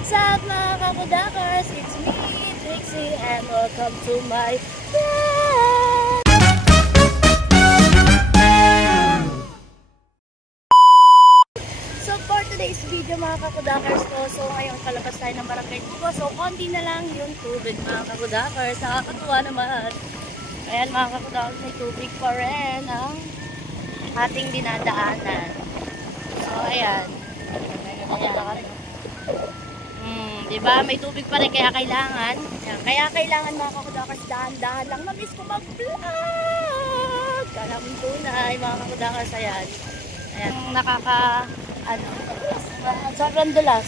What's up mga kakudakers? It's me, Trixie, and welcome to my vlog! So for today's video mga kakudakers ko, so ngayon kalabas tayo ng Barangay Gugo. So konti na lang yung tubig mga kakudakers. Nakakatuwa naman. Ayan mga kakudakers, may tubig pa rin ang ating dinadaanan. So ayan. Ayan. Diba? May tubig pa rin kaya kailangan. Ayan. Kaya kailangan mga kakudakers, dahan-dahan lang. Namiss ko mag-vlog! Kala mong tunay mga kakudakers. Ayan. Ayan. Sobrang dulas.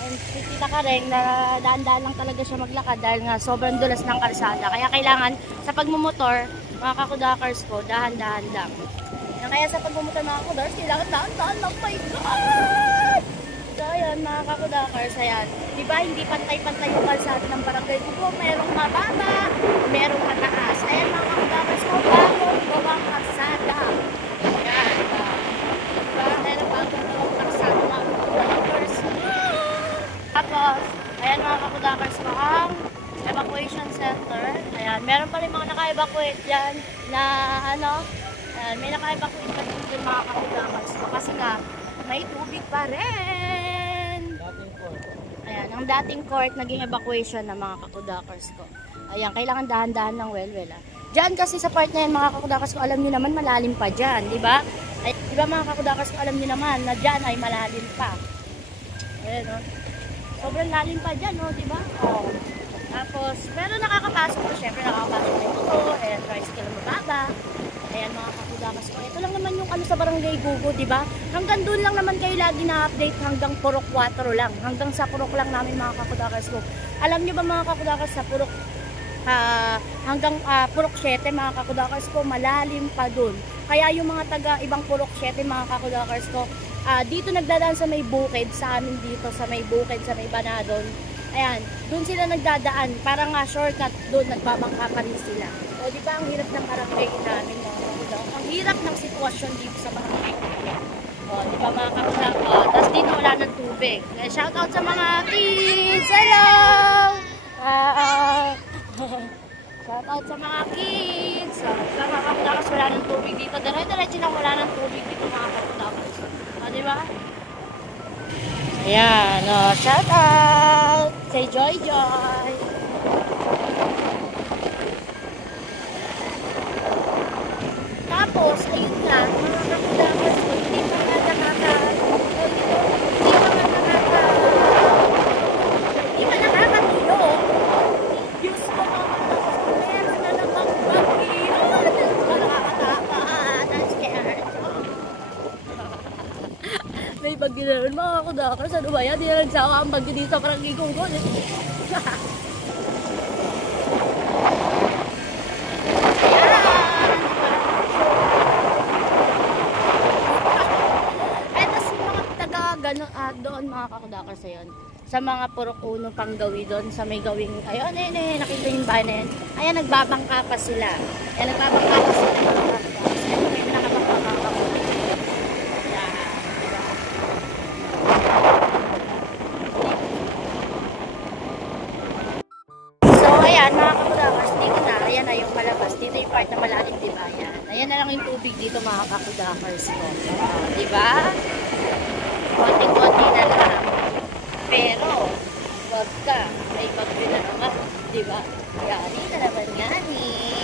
And kita ka rin na dahan-dahan lang talaga siya maglakad dahil nga sobrang dulas ng kalsada. Kaya kailangan sa pagmumotor, mga kakudakers ko, dahan-dahan lang. Ayan. Kaya sa pagmumotor mga kakudakers, kailangan dahan-dahan lang. Oh my God! So ayan mga kakudakers, ayan. Diba hindi pantay-pantay yung kalsada ng Barangay Gugo? Merong mababa, merong mataas. Ayan mga kakudakers ko, bagong gawang kalsada. Ayan. Diba? Merong bagong gawang kalsada mga kakudakers. Tapos, ayan mga kakudakers ko, ang evacuation center. Ayan, meron pa rin mga naka-evacuate dyan na ano, ayan, may naka-evacuate pa dito mga kakudakers ko. Kasi nga, may tubig pa rin. Ayan, ang dating court, naging evacuation na mga kakudakers ko. Ayan, kailangan dahan-dahan ng well-well. Diyan kasi sa part na yan mga kakudakers ko, alam nyo naman malalim pa dyan, di ba? Di ba mga kakudakers ko, alam nyo naman na dyan ay malalim pa. Ayan, no? Sobrang lalim pa dyan, no? Di ba? Oh. Tapos, pero nakakapasok ko, syempre nakakapasok na ito. Ayan, tricycle mababa. Ayan mga kakudakers ko. Ito lang naman yung ano sa Barangay Gugo, di ba? Hanggang doon lang naman kayo lagi na-update hanggang Purok 4 lang. Hanggang sa Purok lang namin mga kakudakers ko. Alam niyo ba mga kakudakers sa Purok hanggang Purok 7 mga kakudakers ko, malalim pa doon. Kaya yung mga taga ibang Purok 7 mga kakudakers ko, dito nagdadaan sa may bukid, sa amin dito sa may bukid, sa may Banadon. Ayan, doon sila nagdadaan. Parang shortcut doon, nagbabangka pa rin sila. O di ba ang hirap ng barangay namin mga kakudakers? Ang hirap ng sitwasyon dito sa barangay namin. O di ba mga kakudakers? Tapos dito wala ng tubig. Shout out sa mga kids! Hello! Shout out sa mga kids! So, di ba mga kakudakers wala ng tubig dito? Dire-diretso na wala ng tubig dito mga kakudakers. O di ba? Ayan, shout out kay Joy Joy. Tapos, ayun nga, mga kakudakers ko, hindi pa nga nakakatulog. Diyos ko naman, meron na namang bagyo. Nakakatakot. I'm scared. May bagyo na rin mga kakudakers. Ano ba yan? Hindi na nagsawa ang bagyo dito sa Barangay Gugo. Doon mga kakudakers ayun, sa mga Purok 1 Panggawi doon, sa may gawing, ayun, nakita yung bahay na yan. Ayan, nagbabangka pa sila. Ayan, nagbabangka pa sila mga kakudakers. Ayan, may nakabangka pa po. Ayan, diba? So, ayan, mga kakudakers, dito na, ayan na yung palabas. Dito yung part na malalim, diba? Ayan na lang yung tubig dito mga kakudakers ko. Diba? Konti-konti na lang. Pero, wag ka. May bagyo na naman. Diba? Yari na naman nga ni.